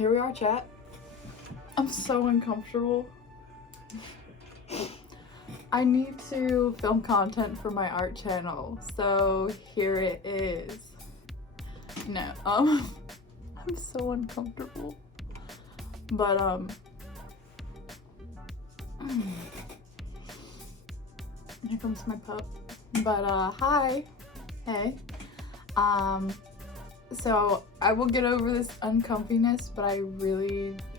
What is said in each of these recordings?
here we are, chat. I'm so uncomfortable. I need to film content for my art channel, so here it is. No, I'm so uncomfortable. But here comes my pup. But hi. Hey. So I will get over this uncomfiness, but I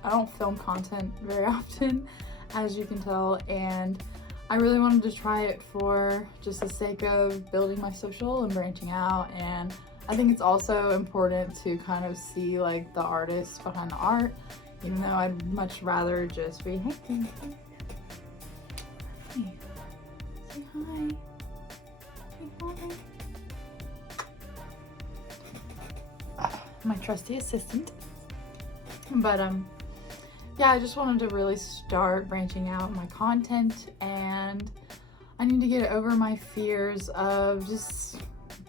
don't film content very often, as you can tell, and I really wanted to try it for just the sake of building my social and branching out. And I think it's also important to kind of see like the artist behind the art, even though I'd much rather just be, hey, say hi. Say hi. My trusty assistant. But yeah, I just wanted to really start branching out my content, and I need to get over my fears of just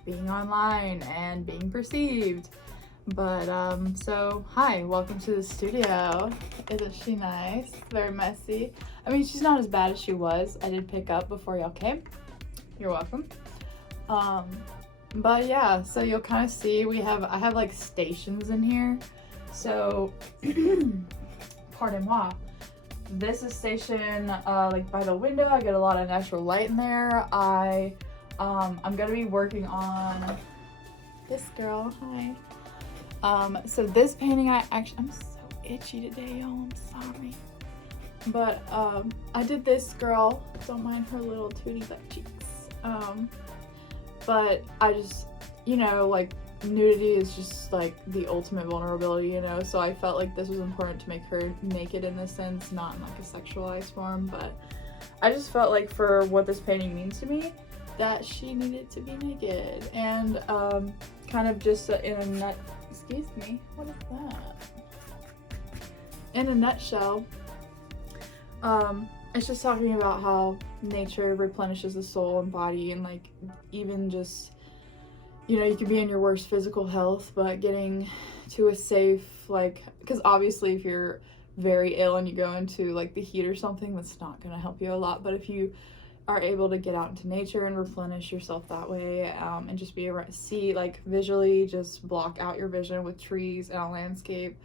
being online and being perceived. But so hi, welcome to the studio. Isn't she nice? Very messy. I mean, she's not as bad as she was. I did pick up before y'all came. You're welcome. But yeah, so you'll kind of see I have like stations in here. So pardon moi. This is station like by the window. I get a lot of natural light in there. I'm gonna be working on this girl. Hi. So this painting I'm so itchy today, y'all. I'm sorry. But I did this girl. Don't mind her little tootie butt cheeks. But I just, like, nudity is just like the ultimate vulnerability, so I felt like this was important to make her naked in this sense, not in like a sexualized form. But I just felt like for what this painting means to me, that she needed to be naked. And kind of just in a excuse me, what is that? In a nutshell, it's just talking about how nature replenishes the soul and body, and like even just, you could be in your worst physical health, but getting to a safe, like, because obviously if you're very ill and you go into like the heat or something, that's not going to help you a lot. But if you are able to get out into nature and replenish yourself that way, and just be around, see, like, visually just block out your vision with trees and a landscape,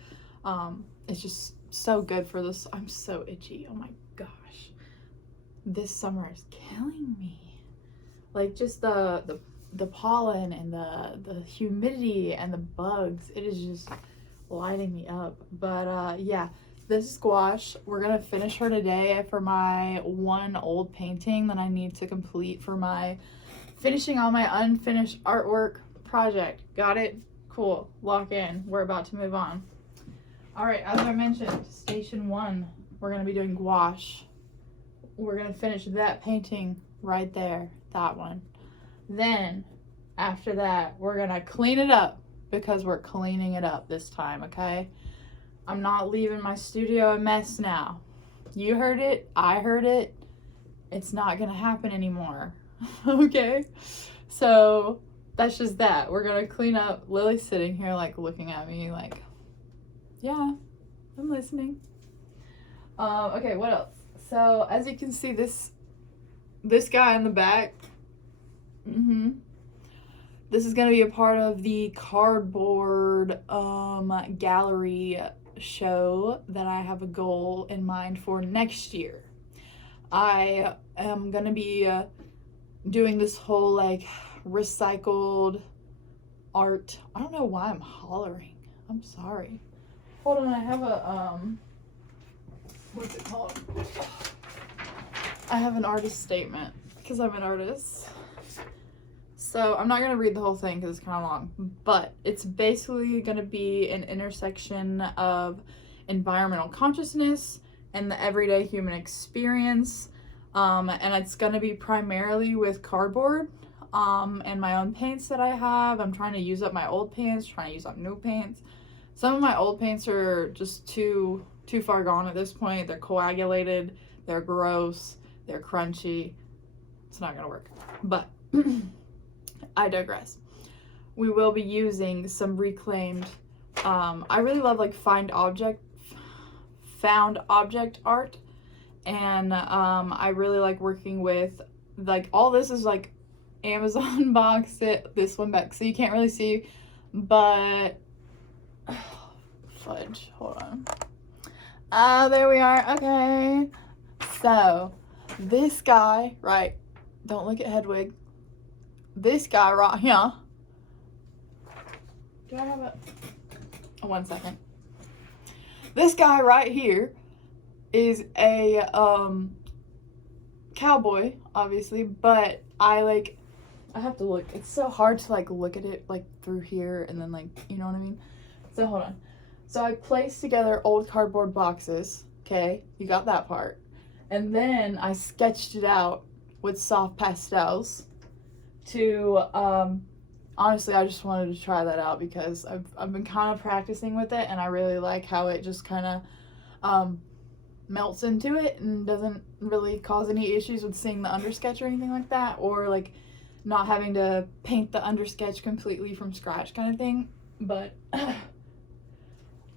it's just so good for this. I'm so itchy. Oh my gosh, this summer is killing me. Like, just the pollen and the humidity and the bugs, it is just lighting me up. But yeah, this is Gouache. We're gonna finish her today for my one old painting that I need to complete for my finishing all my unfinished artwork project. Got it? Cool. Lock in. We're about to move on. All right, as I mentioned, station 1, we're gonna be doing gouache. We're gonna finish that painting right there, that one. Then after that, we're gonna clean it up, because we're cleaning it up this time, okay? I'm not leaving my studio a mess now. You heard it, I heard it. It's not gonna happen anymore, okay? So that's just that. We're gonna clean up. Lily's sitting here like looking at me like, yeah, I'm listening. Okay, what else? So as you can see, this guy in the back, this is gonna be a part of the cardboard gallery show that I have a goal in mind for next year. I am gonna be doing this whole like recycled art. I don't know why I'm hollering. I'm sorry. Hold on, I have a what's it called? I have an artist statement, because I'm an artist. So I'm not going to read the whole thing because it's kind of long, but it's basically going to be an intersection of environmental consciousness and the everyday human experience, and it's going to be primarily with cardboard and my own paints that I have. I'm trying to use up my old paints, trying to use up new paints. Some of my old paints are just too far gone at this point. They're coagulated, they're gross, they're crunchy. It's not gonna work, but I digress. We will be using some reclaimed I really love like found object art, and I really like working with like all this is like Amazon box it this one back so you can't really see, but fudge, hold on, there we are. Okay, so this guy, right, don't look at Hedwig, this guy right here, do I have a 1 second, this guy right here is a cowboy, obviously, but I have to look. It's so hard to like look at it like through here and then like, you know what I mean? So hold on. So I placed together old cardboard boxes. Okay, you got that part. And then I sketched it out with soft pastels to honestly, I just wanted to try that out because I've been kind of practicing with it, and I really like how it just kind of melts into it and doesn't really cause any issues with seeing the undersketch or anything like that, or like not having to paint the undersketch completely from scratch kind of thing. But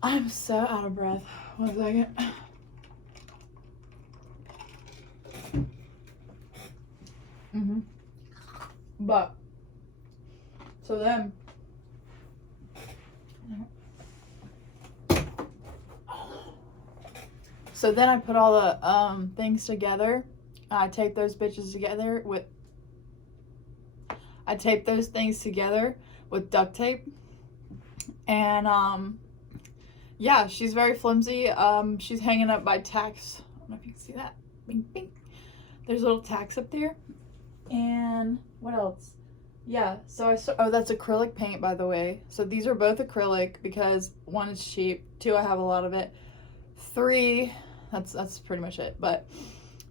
I'm so out of breath. 1 second. But so then I put all the things together. I taped those bitches together with duct tape. And yeah, she's very flimsy. She's hanging up by tacks. I don't know if you can see that. Bing, bing. There's little tacks up there. And what else? Yeah, so that's acrylic paint, by the way. So these are both acrylic because 1, it's cheap. 2, I have a lot of it. 3, that's pretty much it. But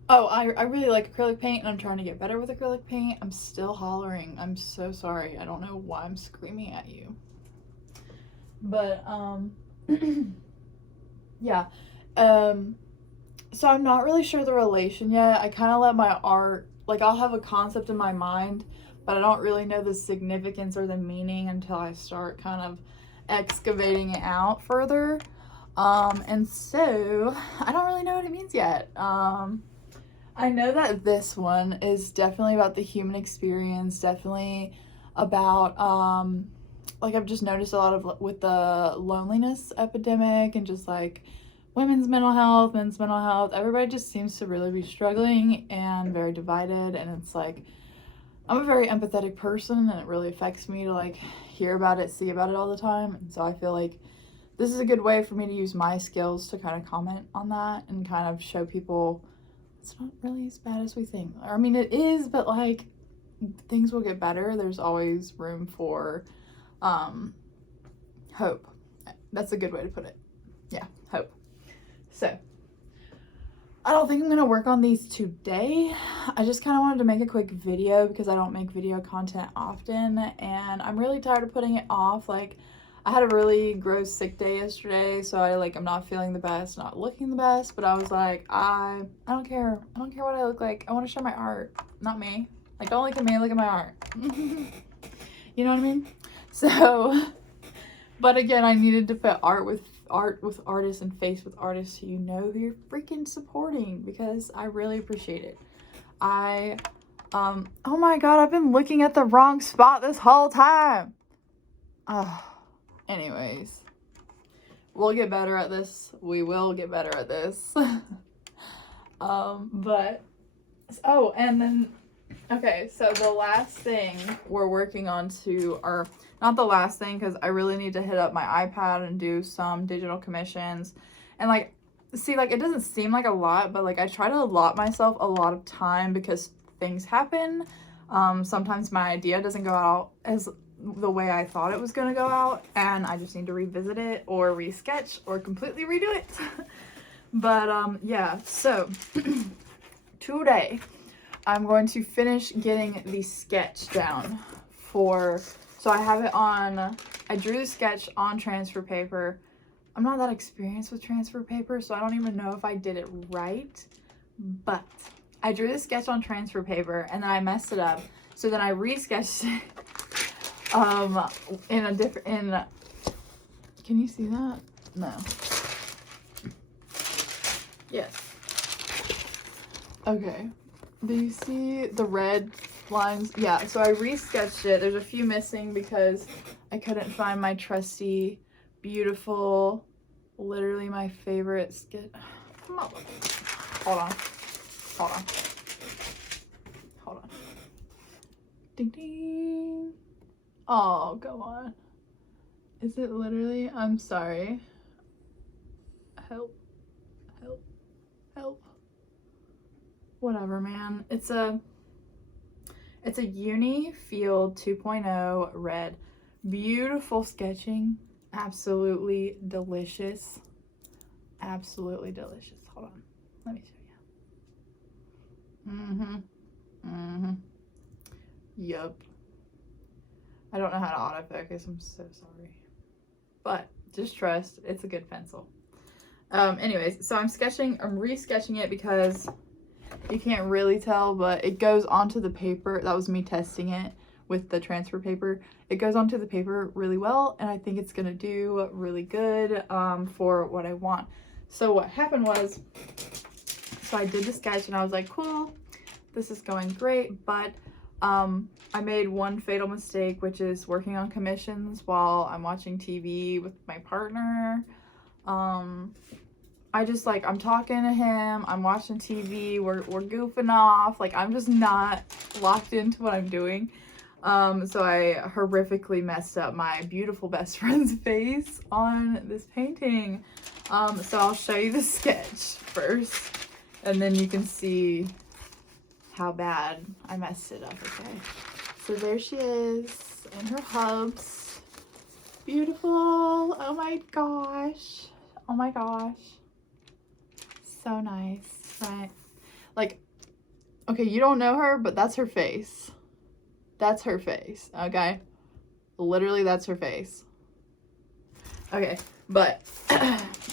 I really like acrylic paint, and I'm trying to get better with acrylic paint. I'm still hollering. I'm so sorry. I don't know why I'm screaming at you. But yeah. So I'm not really sure the relation yet. I kind of let my art, like, I'll have a concept in my mind, but I don't really know the significance or the meaning until I start kind of excavating it out further. And so I don't really know what it means yet. I know that this one is definitely about the human experience, definitely about, like, I've just noticed a lot of with the loneliness epidemic and just like women's mental health, men's mental health, everybody just seems to really be struggling and very divided. And it's like, I'm a very empathetic person, and it really affects me to like hear about it, see about it all the time. And so I feel like this is a good way for me to use my skills to kind of comment on that and kind of show people it's not really as bad as we think. I mean, it is, but like things will get better. There's always room for hope. That's a good way to put it. Yeah, hope. So I don't think I'm gonna work on these today. I just kind of wanted to make a quick video because I don't make video content often, and I'm really tired of putting it off. Like, I had a really gross sick day yesterday, so I'm not feeling the best, not looking the best, but I was like, I don't care. I don't care what I look like. I want to show my art, not me. Like, don't look at me, look at my art. You know what I mean? So, but again, I needed to put art with artists and face with artists so you know who you're freaking supporting, because I really appreciate it. Oh my god, I've been looking at the wrong spot this whole time. Anyways, we'll get better at this. We will get better at this. But, oh, and then, okay, so the last thing we're working on or not the last thing, because I really need to hit up my iPad and do some digital commissions. And like, see, like, it doesn't seem like a lot, but like, I try to allot myself a lot of time because things happen. Sometimes my idea doesn't go out as the way I thought it was going to go out, and I just need to revisit it or resketch or completely redo it. But yeah, so today I'm going to finish getting the sketch down so I have it on, I drew the sketch on transfer paper. I'm not that experienced with transfer paper, so I don't even know if I did it right, but I drew the sketch on transfer paper and then I messed it up. So then I resketched it Can you see that? No. Yes. Okay. Do you see the red lines? Yeah, so I re-sketched it. There's a few missing because I couldn't find my trusty, beautiful, literally my favorite sketch. Hold on. Hold on. Hold on. Ding ding. Oh, go on. Is it literally? I'm sorry. Help. Help. Help. Whatever, man. It's a Uni Field 2.0 red. Beautiful sketching. Absolutely delicious. Absolutely delicious. Hold on. Let me show you. Yup. I don't know how to autofocus. I'm so sorry. But just trust. It's a good pencil. Anyways, so I'm re-sketching it because you can't really tell, but it goes onto the paper. That was me testing it with the transfer paper. It goes onto the paper really well, and I think it's gonna do really good for what I want. So what happened was, so I did the sketch and I was like, cool, this is going great, but I made one fatal mistake, which is working on commissions while I'm watching TV with my partner. I just like, I'm talking to him, I'm watching TV, we're goofing off, like I'm just not locked into what I'm doing. So I horrifically messed up my beautiful best friend's face on this painting. So I'll show you the sketch first, and then you can see how bad I messed it up, okay? So there she is in her hubs. Beautiful. Oh my gosh. Oh my gosh. So nice, right? Like, okay, you don't know her, but that's her face. That's her face, okay? Literally, that's her face. Okay, but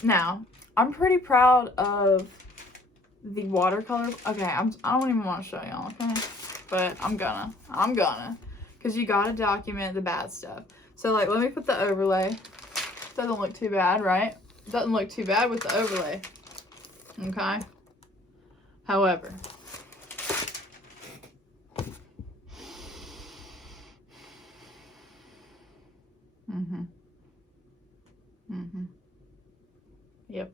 now, I'm pretty proud of the watercolor. Okay, I don't even want to show y'all, okay? But I'm gonna. Because you gotta document the bad stuff. So, like, let me put the overlay. Doesn't look too bad, right? Doesn't look too bad with the overlay. Okay? However, yep.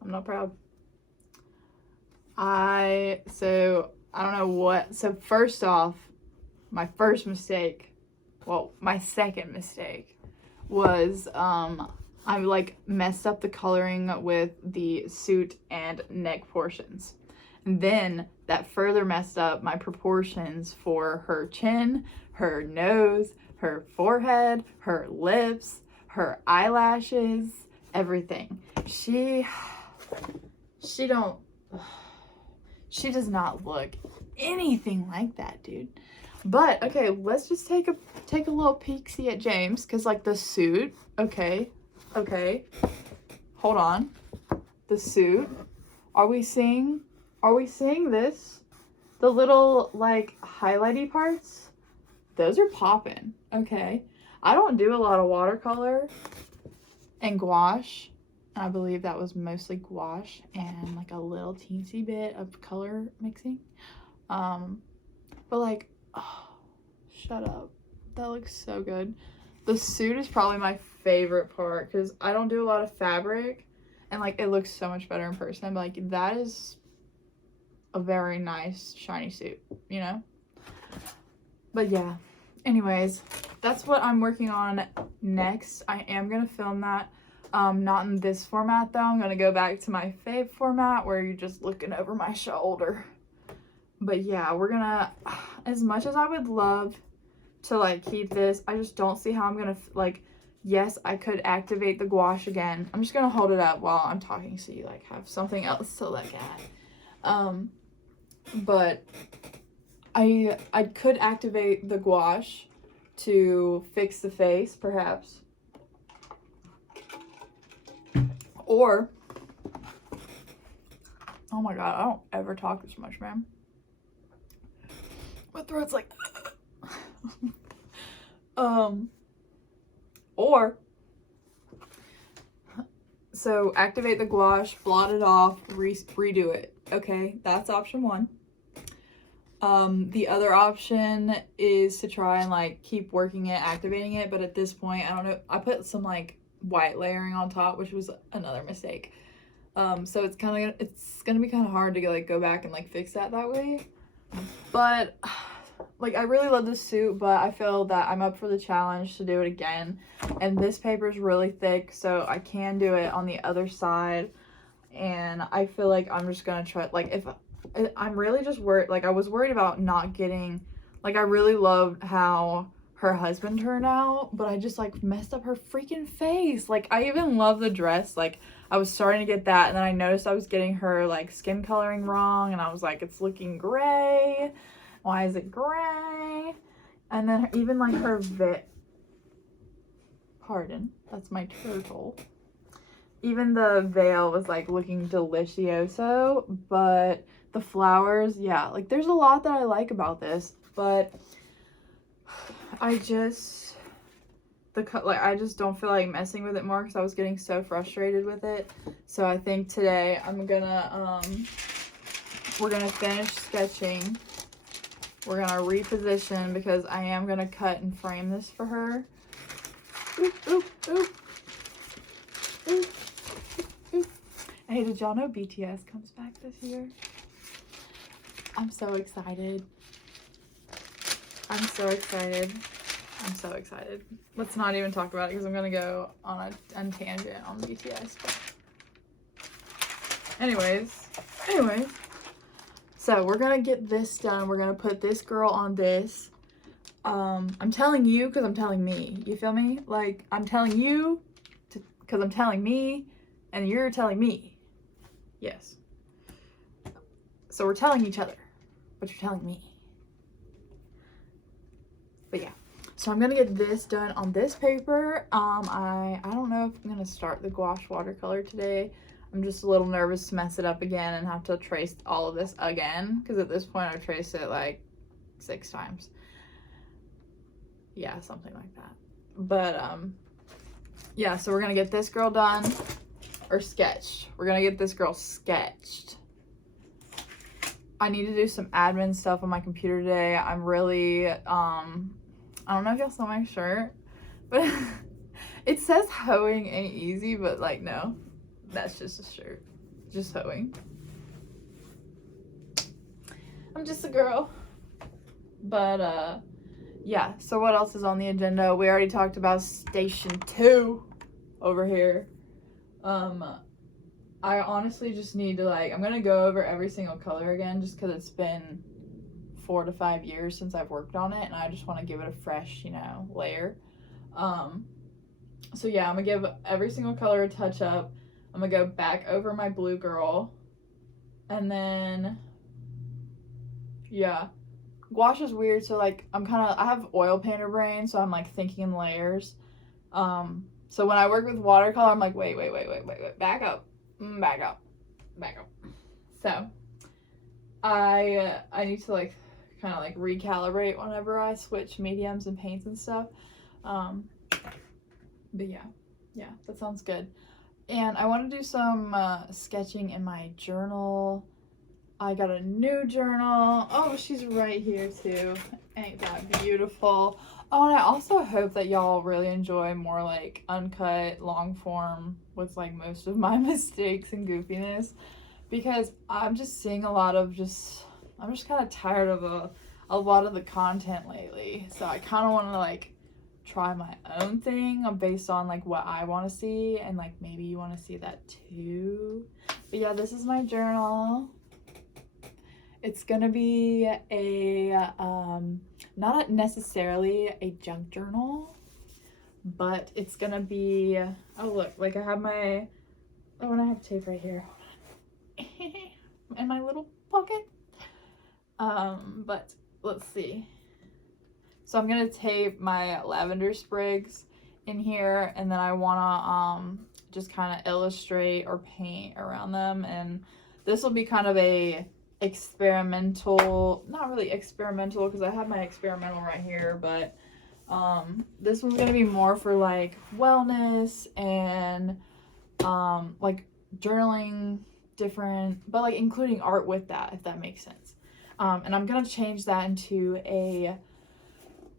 I'm not proud. I don't know what. So first off, my first mistake, well, my second mistake was I like messed up the coloring with the suit and neck portions. And then that further messed up my proportions for her chin, her nose, her forehead, her lips, her eyelashes, everything. She does not look anything like that, dude. But okay, let's just take a little peek-see at James, because like the suit, okay, hold on, the suit, are we seeing this? The little like highlighty parts, those are popping, okay? I don't do a lot of watercolor and gouache. I believe that was mostly gouache and like a little teensy bit of color mixing. But like, oh, shut up. That looks so good. The suit is probably my favorite part because I don't do a lot of fabric and like it looks so much better in person. But like that is a very nice shiny suit, you know? But yeah, anyways, that's what I'm working on next. I am gonna film that. Not in this format though. I'm gonna go back to my fave format where you're just looking over my shoulder. But yeah, we're gonna, as much as I would love to like keep this, I just don't see how I'm gonna like, yes, I could activate the gouache again. I'm just gonna hold it up while I'm talking so you like have something else to look at. But I could activate the gouache to fix the face perhaps. Or, oh my god, I don't ever talk this much, man. My throat's like, or So activate the gouache, blot it off, redo it. Okay, that's option 1. The other option is to try and like keep working it, activating it, but at this point, I don't know, I put some like white layering on top, which was another mistake. So it's gonna be kind of hard to like go back and like fix that way. But like I really love this suit, but I feel that I'm up for the challenge to do it again. And this paper is really thick, so I can do it on the other side. And I feel like I'm just gonna try, like, if I'm really just worried, like I was worried about not getting, like I really loved how her husband turned out, but I just like messed up her freaking face. Like I even love the dress, like I was starting to get that, and then I noticed I was getting her like skin coloring wrong, and I was like, it's looking gray. Why is it gray? And then even like her pardon, that's my turtle. Even the veil was like looking delicioso, but the flowers, yeah, like there's a lot that I like about this, but I just I just don't feel like messing with it more because I was getting so frustrated with it. So I think today I'm gonna we're gonna finish sketching. We're gonna reposition because I am gonna cut and frame this for her. Oop, oop, oop. Oop, oop. Hey, did y'all know BTS comes back this year? I'm so excited. I'm so excited. I'm so excited. Let's not even talk about it because I'm gonna go on a tangent on BTS. But anyways. So we're gonna get this done. We're gonna put this girl on this. I'm telling you because I'm telling me. You feel me? Like I'm telling you because I'm telling me, and you're telling me. Yes. So we're telling each other, but you're telling me. But yeah. So I'm gonna get this done on this paper. I don't know if I'm gonna start the gouache watercolor today. I'm just a little nervous to mess it up again and have to trace all of this again, because at this point I've traced it like 6 times. Yeah, something like that. But yeah, so we're gonna get this girl done, or sketched. We're gonna get this girl sketched. I need to do some admin stuff on my computer today. I'm really I don't know if y'all saw my shirt, but it says hoeing ain't easy, but like no, that's just a shirt, just hoeing. I'm just a girl. But yeah, so what else is on the agenda? We already talked about station 2 over here. I honestly just need to like, I'm gonna go over every single color again just because it's been 4 to 5 years since I've worked on it, and I just want to give it a fresh, you know, layer. So yeah, I'm gonna give every single color a touch up. I'm gonna go back over my blue girl, and then yeah, gouache is weird, so like I have oil painter brain, so I'm like thinking in layers. So when I work with watercolor, I'm like wait, back up. So I need to like kind of like recalibrate whenever I switch mediums and paints and stuff. But yeah, that sounds good. And I want to do some sketching in my journal. I got a new journal. Oh, she's right here too. Ain't that beautiful? Oh, and I also hope that y'all really enjoy more like uncut, long form with like most of my mistakes and goofiness, because I'm just seeing a lot of I'm just kind of tired of a lot of the content lately. So I kind of want to like try my own thing based on like what I want to see, and like maybe you want to see that too. But yeah, this is my journal. It's gonna be a not necessarily a junk journal, but it's gonna be, oh look, like I have and I have tape right here in my little pocket. But let's see. So I'm gonna tape my lavender sprigs in here, and then I wanna just kind of illustrate or paint around them, and this will be kind of a experimental, not really experimental because I have my experimental right here, but this one's gonna be more for like wellness and like journaling, different, but like including art with that, if that makes sense. And I'm gonna change that into a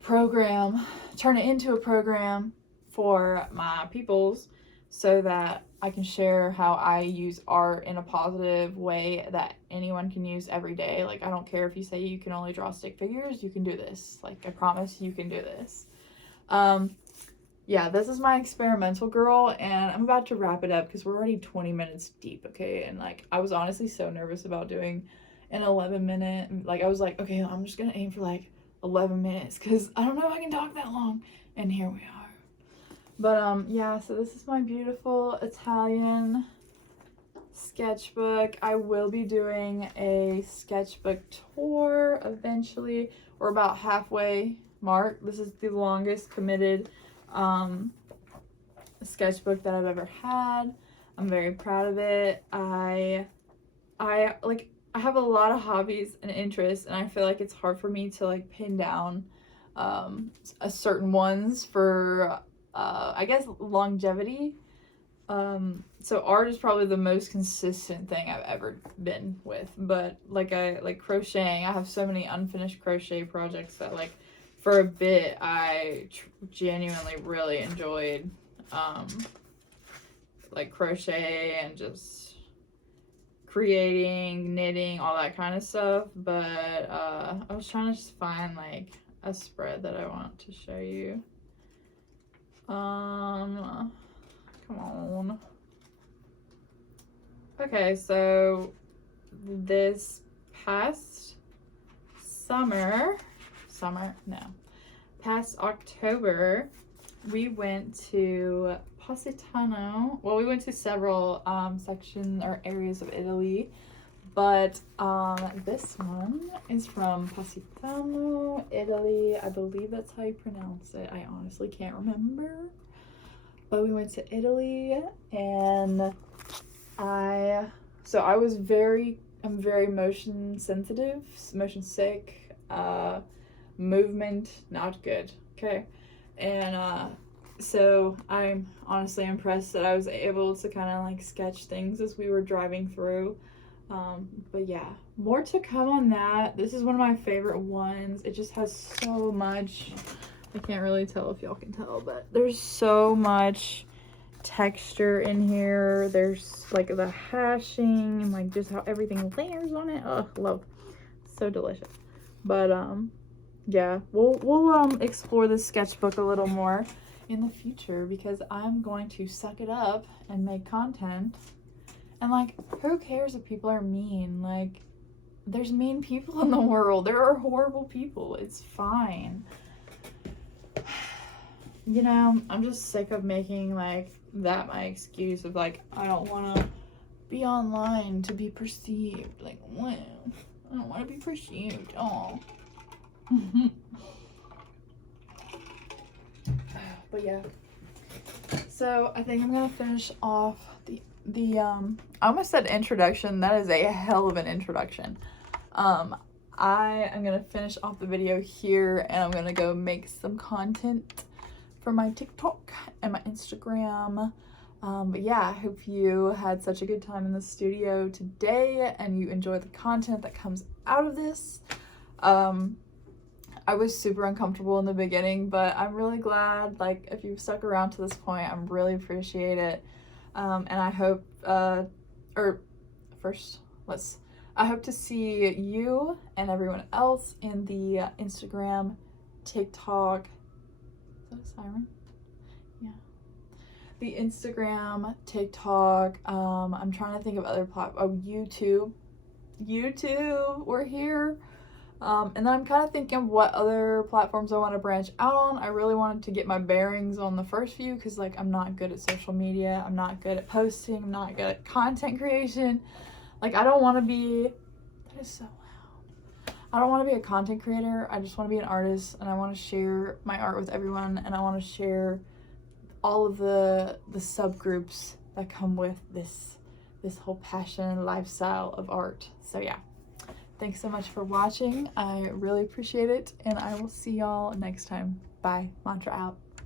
program, turn it into a program for my peoples, so that I can share how I use art in a positive way that anyone can use every day. Like, I don't care if you say you can only draw stick figures, you can do this. Like, I promise you can do this. Yeah, this is my experimental girl, and I'm about to wrap it up because we're already 20 minutes deep, okay? And like, I was honestly so nervous about doing an 11-minute, like, I was like, okay, I'm just gonna aim for like 11 minutes because I don't know if I can talk that long, and here we are. But yeah, so this is my beautiful Italian sketchbook. I will be doing a sketchbook tour eventually. We're about halfway mark. This is the longest committed sketchbook that I've ever had. I'm very proud of it. I have a lot of hobbies and interests, and I feel like it's hard for me to like pin down a certain ones for I guess longevity. So art is probably the most consistent thing I've ever been with, but like crocheting. I have so many unfinished crochet projects that like for a bit I genuinely really enjoyed like crochet and just creating, knitting, all that kind of stuff. But I was trying to just find like a spread that I want to show you. Come on. Okay, so this past past October, we went to Positano. Well, we went to several sections or areas of Italy, but this one is from Positano, Italy. I believe that's how you pronounce it. I honestly can't remember. But we went to Italy, and I'm very motion sensitive, motion sick, movement not good, okay? And so I'm honestly impressed that I was able to kind of like sketch things as we were driving through. But yeah, more to come on that. This is one of my favorite ones. It just has so much, I can't really tell if y'all can tell, but there's so much texture in here. There's like the hashing and like just how everything layers on it. Ugh, love. So delicious. But yeah, we'll explore this sketchbook a little more in the future, because I'm going to suck it up and make content. And like, who cares if people are mean? Like, there's mean people in the world. There are horrible people. It's fine. You know, I'm just sick of making like that my excuse of like, I don't want to be online to be perceived. Like, wow, I don't want to be perceived. Oh. But yeah, so I think I'm gonna finish off the I almost said introduction. That is a hell of an introduction. I am gonna finish off the video here, and I'm gonna go make some content for my TikTok and my Instagram. But yeah, I hope you had such a good time in the studio today and you enjoyed the content that comes out of this. I was super uncomfortable in the beginning, but I'm really glad, like, if you've stuck around to this point, I'm really appreciate it. And I hope, I hope to see you and everyone else in the Instagram, TikTok, is that a siren? Yeah. The Instagram, TikTok, I'm trying to think of other YouTube, we're here. And then I'm kind of thinking what other platforms I want to branch out on. I really wanted to get my bearings on the first few, because like, I'm not good at social media, I'm not good at posting, I'm not good at content creation. Like, I don't want to be, that is so loud. I don't want to be a content creator. I just want to be an artist, and I want to share my art with everyone, and I want to share all of the subgroups that come with this whole passion and lifestyle of art. So yeah. Thanks so much for watching. I really appreciate it, and I will see y'all next time. Bye. Mantra out.